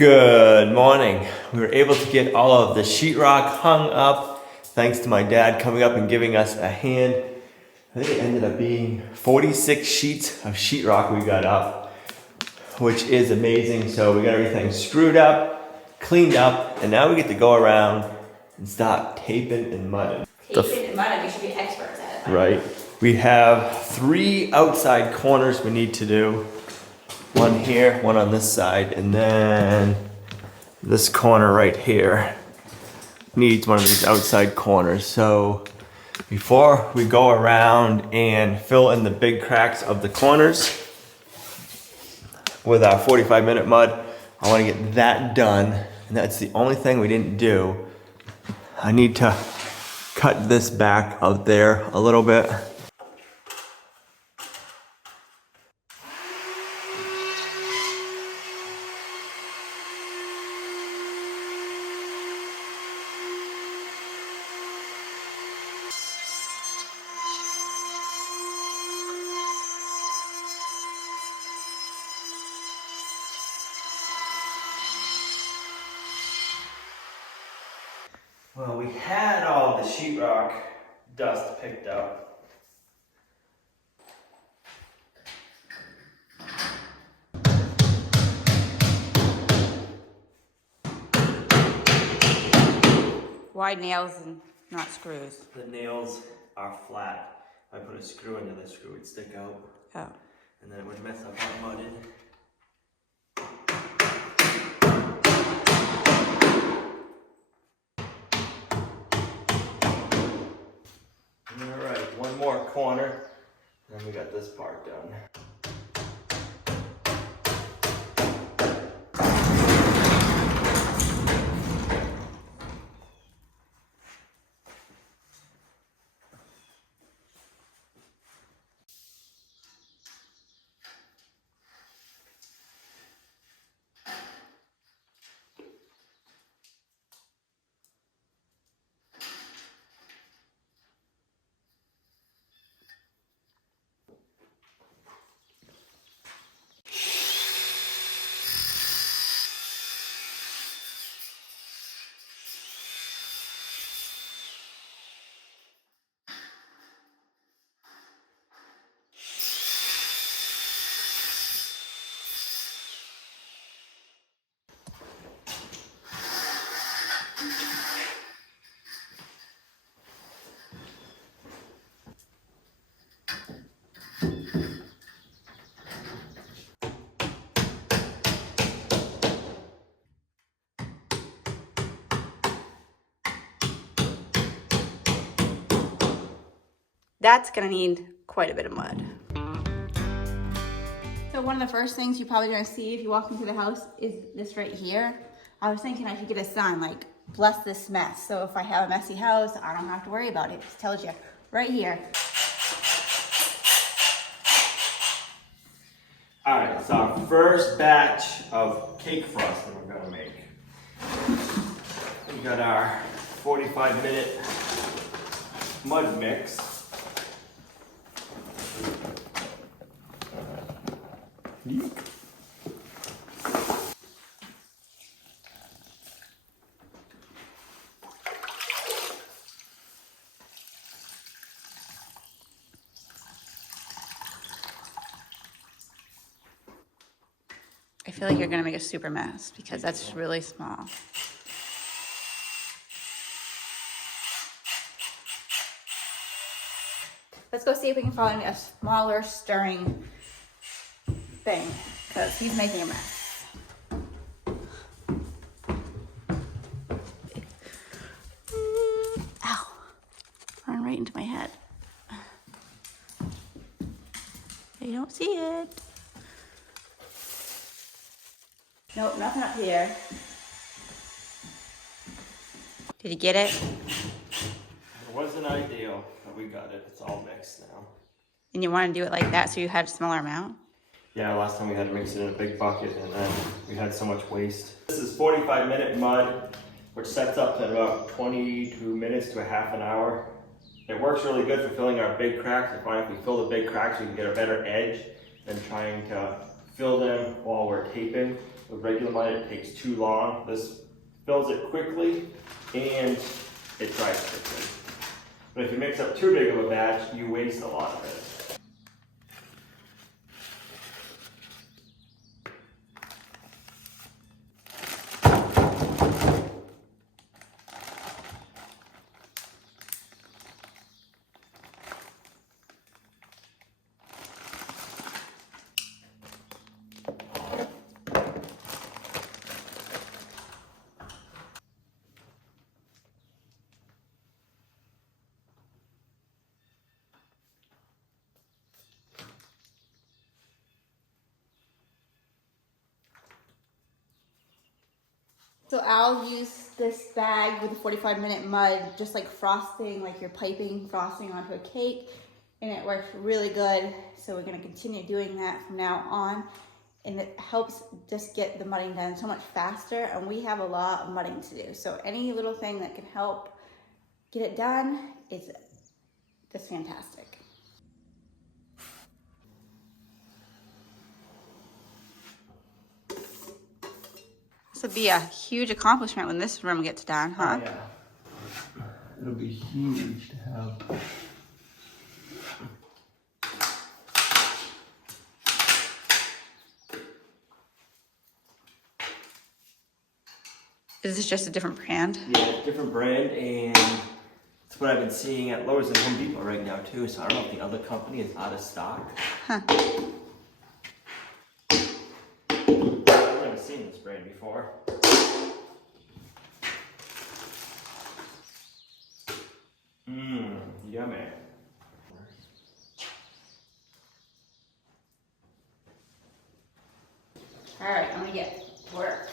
Good morning. We were able to get all of the sheetrock hung up thanks to my dad coming up and giving us a hand. I think it ended up being 46 sheets of sheetrock we got up, which is amazing. So we got everything screwed up, cleaned up, and now we get to go around and start taping and mudding. Taping and mudding, we should be experts at it. Right. We have 3 outside corners we need to do. One here, one on this side, and then this corner right here needs one of these outside corners. So before we go around and fill in the big cracks of the corners with our 45-minute mud, I want to get that done, and that's the only thing we didn't do. I need to cut this back out there a little bit. Well, we had all the sheetrock dust picked up. Wide nails and not screws. The nails are flat. If I put a screw into the screw, it'd stick out. Oh. And then it would mess up our mudding. Alright, one more corner, and then we got this part done. That's gonna need quite a bit of mud. So one of the first things you're probably gonna see if you walk into the house is this right here. I was thinking I should get a sign like, bless this mess. So if I have a messy house, I don't have to worry about it. It just tells you right here. Alright, so our first batch of cake frosting we're gonna make. We got our 45-minute mud mix. Yeek. I feel like you're gonna make a super mess because that's really small. Let's go see if we can find a smaller stirring thing because he's making a mess. Ow, run right into my head. You don't see it. Nope, nothing up here. Did you get it? It wasn't ideal, but we got it. It's all mixed now. And you want to do it like that so you have a smaller amount? Yeah, last time we had to mix it in a big bucket and then we had so much waste. This is 45-minute mud, which sets up in about 22 minutes to a half an hour. It works really good for filling our big cracks. I find if we fill the big cracks, we can get a better edge than trying to fill them while we're taping. With regular mud, it takes too long. This fills it quickly and it dries quickly. But if you mix up too big of a batch, you waste a lot of it. So I'll use this bag with a 45-minute mud, just like frosting, like you're piping frosting onto a cake, and it works really good. So we're gonna continue doing that from now on, and it helps just get the mudding done so much faster, and we have a lot of mudding to do. So any little thing that can help get it done is just fantastic. This will be a huge accomplishment when this room gets done, huh? Oh, yeah. It'll be huge to have. Is this just a different brand? Yeah, different brand, and it's what I've been seeing at Lowe's and Home Depot right now too. So I don't know if the other company is out of stock. Huh. I've never seen this brand before. Yummy. All right, I'm gonna get to work.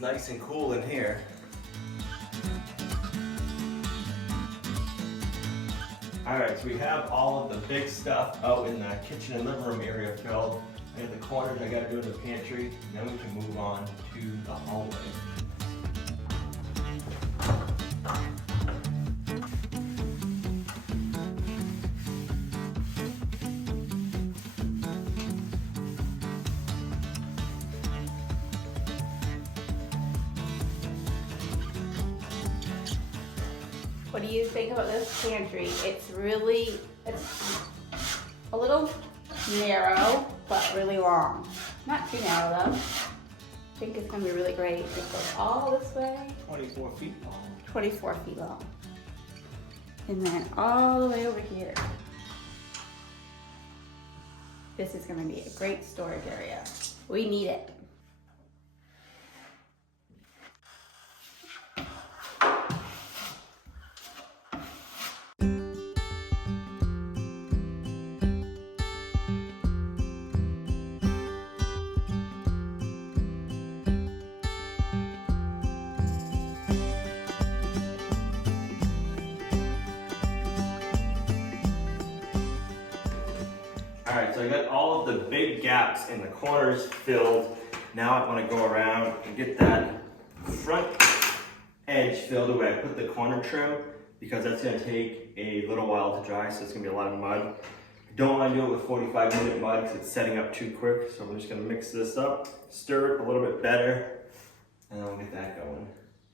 Nice and cool in here. Alright, so we have all of the big stuff out in the kitchen and living room area filled. I have the corners I gotta do in the pantry, and then we can move on to the hallway. What do you think about this pantry? It's a little narrow, but really long. Not too narrow though. I think it's gonna be really great. It goes all this way. 24 feet long. 24 feet long. And then all the way over here. This is gonna be a great storage area. We need it. Alright, so I got all of the big gaps in the corners filled. Now I want to go around and get that front edge filled where I put the corner trim, because that's going to take a little while to dry, so it's going to be a lot of mud. I don't want to do it with 45-minute mud because it's setting up too quick, so I'm just going to mix this up, stir it a little bit better, and then we'll get that going.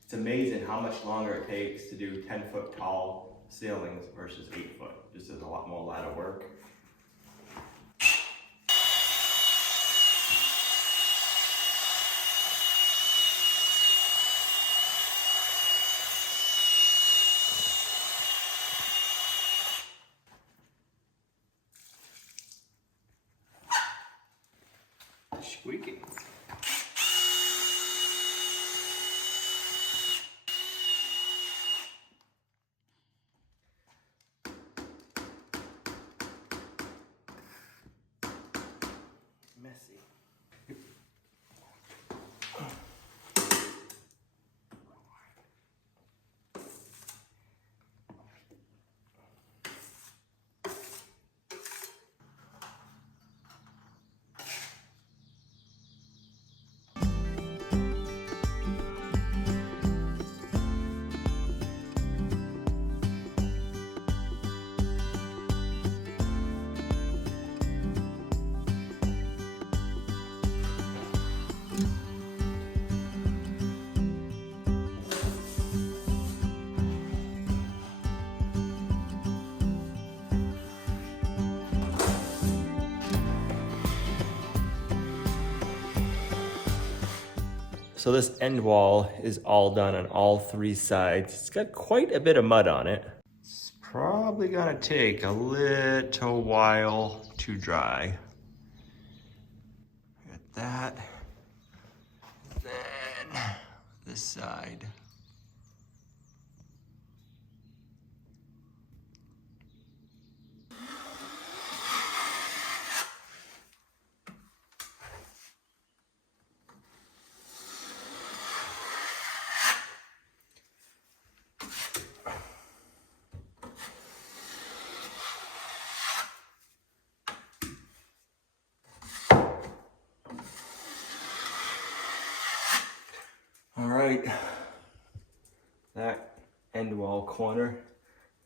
It's amazing how much longer it takes to do 10-foot tall ceilings versus 8-foot. Just is a lot more ladder work. Squeaking. Messy. So this end wall is all done on all 3 sides. It's got quite a bit of mud on it. It's probably gonna take a little while to dry. Got that. Then this side. All right, that end wall corner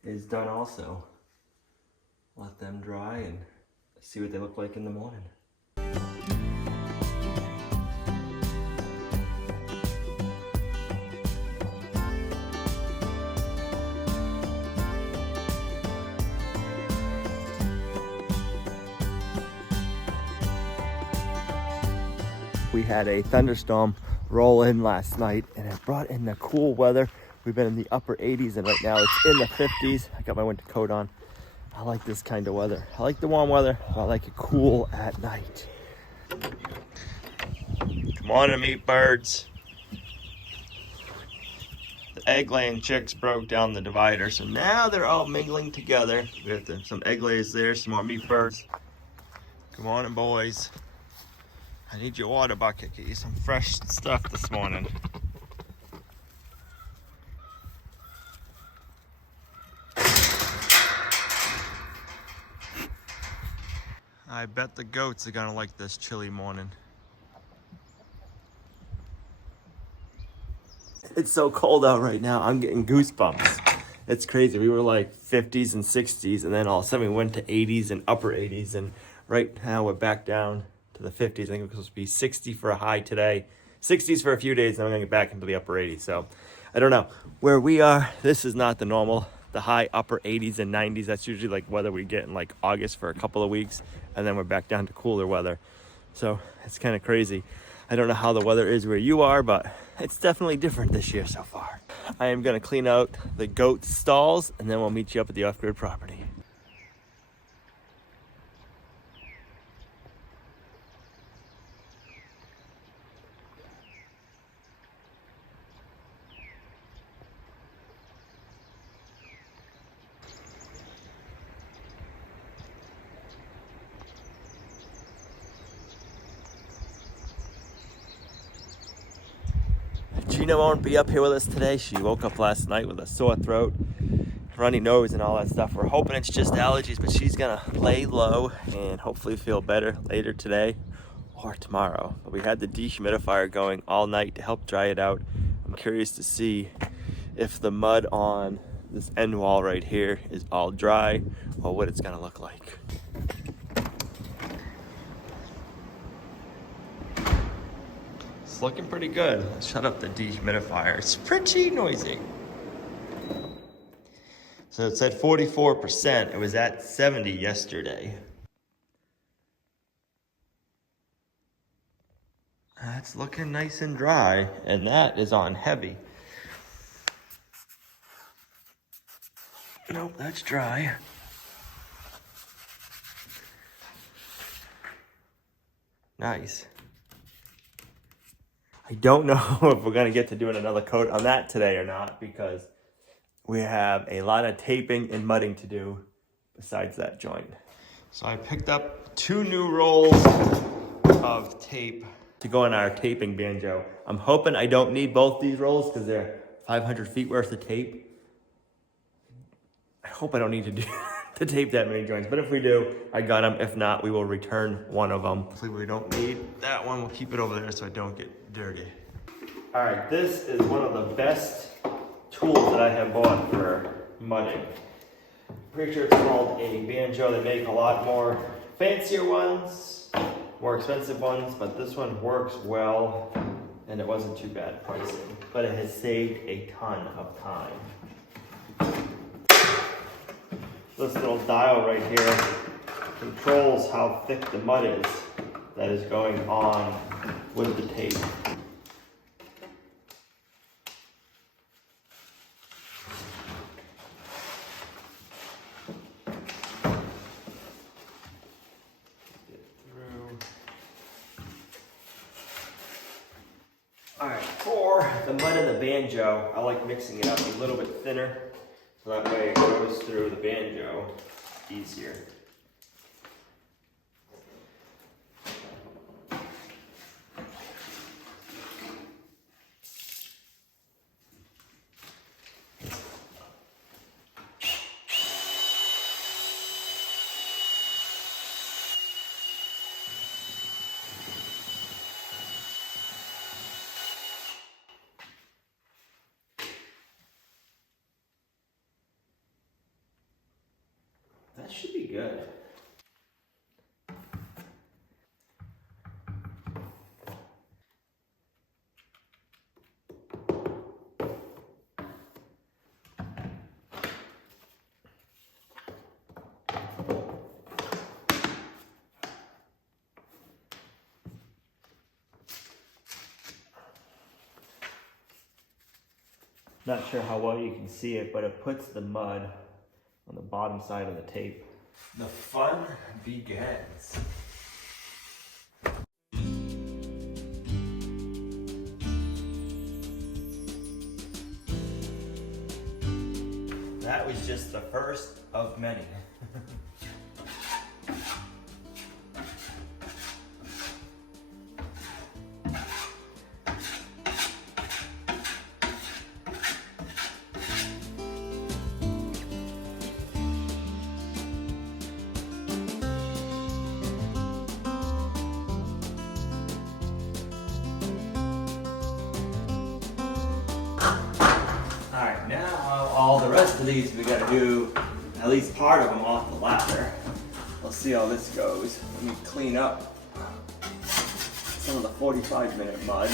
is done also. Let them dry and see what they look like in the morning. We had a thunderstorm roll in last night and it brought in the cool weather. We've been in the upper 80s and right now it's in the 50s. I got my winter coat on. I like this kind of weather. I like the warm weather, but I like it cool at night. Come on and meet birds. The egg laying chicks broke down the divider, so now they're all mingling together. We have some egg layers there, some more meat birds. Come on and boys. I need your water bucket, get you some fresh stuff this morning. I bet the goats are gonna like this chilly morning. It's so cold out right now, I'm getting goosebumps. It's crazy, we were like 50s and 60s and then all of a sudden we went to 80s and upper 80s and right now we're back down to the 50s. I think it's supposed to be 60 for a high today, 60s for a few days, and then we're gonna get back into the upper 80s. So I don't know where we are. This is not the normal. The high upper 80s and 90s, that's usually like weather we get in like August for a couple of weeks, and then we're back down to cooler weather. So it's kind of crazy. I don't know how the weather is where you are, but it's definitely different this year so far. I am gonna clean out the goat stalls and then we'll meet you up at the off-grid property. Gina won't be up here with us today. She woke up last night with a sore throat, runny nose and all that stuff. We're hoping it's just allergies, but she's gonna lay low and hopefully feel better later today or tomorrow. But we had the dehumidifier going all night to help dry it out. I'm curious to see if the mud on this end wall right here is all dry or what it's gonna look like. It's looking pretty good. Let's shut up the dehumidifier. It's pretty noisy. So it said 44%. It was at 70 yesterday. That's looking nice and dry, and that is on heavy. Nope, that's dry. Nice. I don't know if we're gonna get to doing another coat on that today or not, because we have a lot of taping and mudding to do besides that joint. So I picked up 2 new rolls of tape to go in our taping banjo. I'm hoping I don't need both these rolls because they're 500 feet worth of tape. I hope I don't need to do to tape that many joints, but if we do, I got them. If not, we will return one of them. Hopefully we don't need that one. We'll keep it over there so I don't get dirty. All right, this is one of the best tools that I have bought for mudding. Pretty sure it's called a banjo. They make a lot more fancier ones, more expensive ones, but this one works well, and it wasn't too bad pricing, but it has saved a ton of time. This little dial right here controls how thick the mud is that is going on with the tape. Alright, for the mud in the banjo, I like mixing it up a little bit thinner, so that way it goes through the banjo easier. That should be good. Not sure how well you can see it, but it puts the mud on the bottom side of the tape. The fun begins. That was just the first of many. Alright, now all the rest of these we gotta do at least part of them off the ladder. We'll see how this goes. Let me clean up some of the 45-minute mud.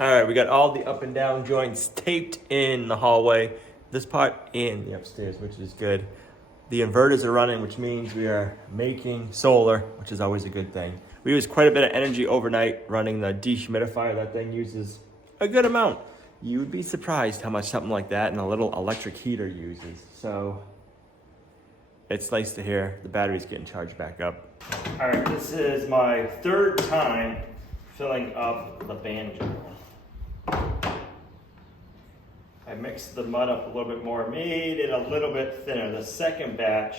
All right, we got all the up and down joints taped in the hallway, this part and the upstairs, which is good. The inverters are running, which means we are making solar, which is always a good thing. We use quite a bit of energy overnight running the dehumidifier. That thing uses a good amount. You would be surprised how much something like that and a little electric heater uses. So it's nice to hear the battery's getting charged back up. All right, this is my third time filling up the banjo. mixed the mud up a little bit more, made it a little bit thinner. The second batch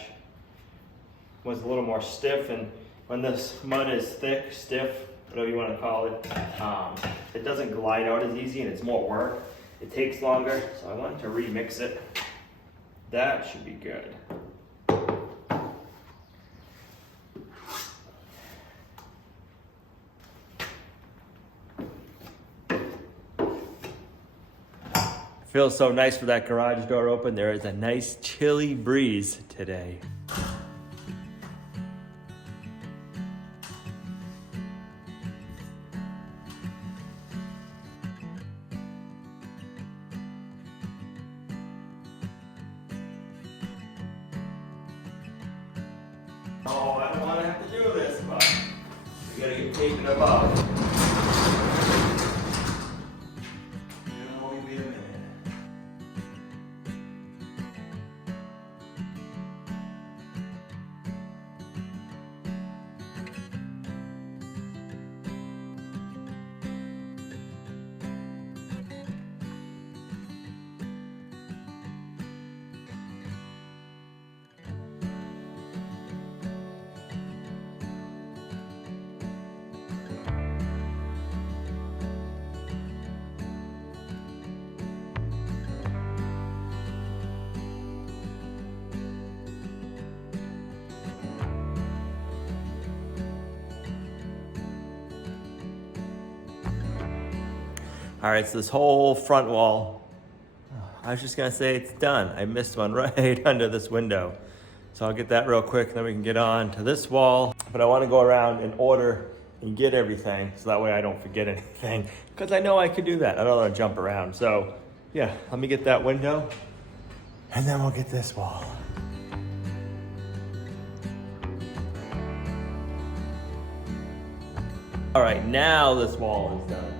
was a little more stiff, and when this mud is thick, stiff, whatever you want to call it, it doesn't glide out as easy and it's more work. It takes longer, so I wanted to remix it. That should be good. Feels so nice with that garage door open. There is a nice chilly breeze today. Oh, I don't want to have to do this, but we gotta get taken above. It'll only be a minute. All right, so this whole front wall, I was just gonna say it's done. I missed one right under this window. So I'll get that real quick, then we can get on to this wall. But I wanna go around in order and get everything, so that way I don't forget anything, because I know I could do that. I don't wanna jump around. So yeah, let me get that window, and then we'll get this wall. All right, now this wall is done.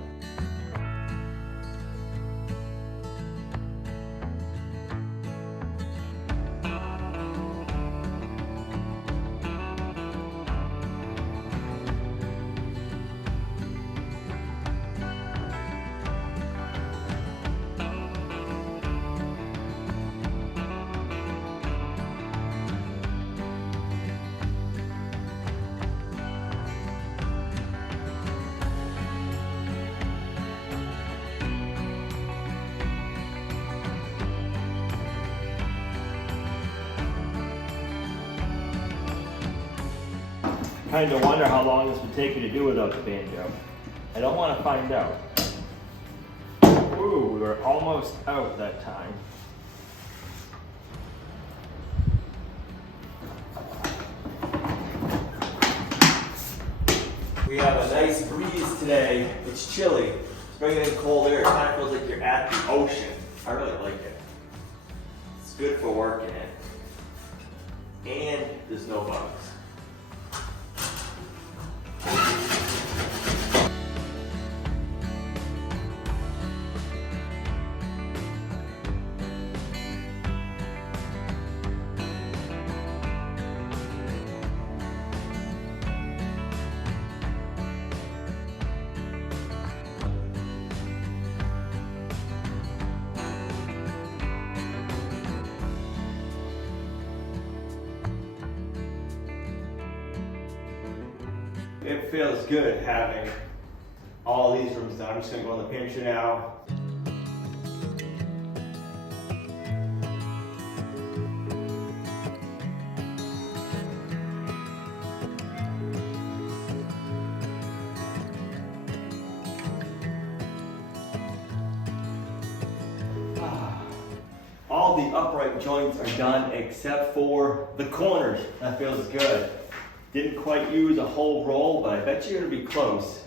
Kind of wonder how long this would take me to do without the banjo. I don't want to find out. Ooh, we were almost out that time. We have a nice breeze today. It's chilly. It's bringing in cold air. It kind of feels like you're at the ocean. I really like it. It's good for working in. And there's no bugs. It feels good having all these rooms done. I'm just gonna go in the pantry now. All the upright joints are done except for the corners. That feels good. Didn't quite use a whole roll, but I bet you're gonna be close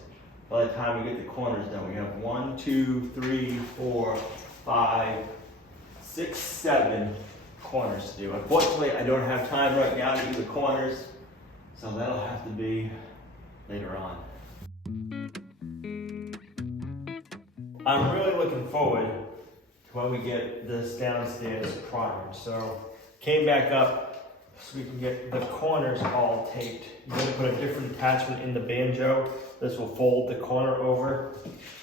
by the time we get the corners done. We have 1, 2, 3, 4, 5, 6, 7 corners to do. Unfortunately, I don't have time right now to do the corners, so that'll have to be later on. I'm really looking forward to when we get this downstairs primed. So came back up so we can get the corners all taped. You're going to put a different attachment in the banjo. This will fold the corner over.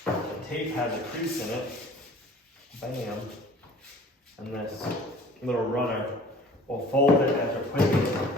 The tape has a crease in it. Bam. and this little runner will fold it as we're putting it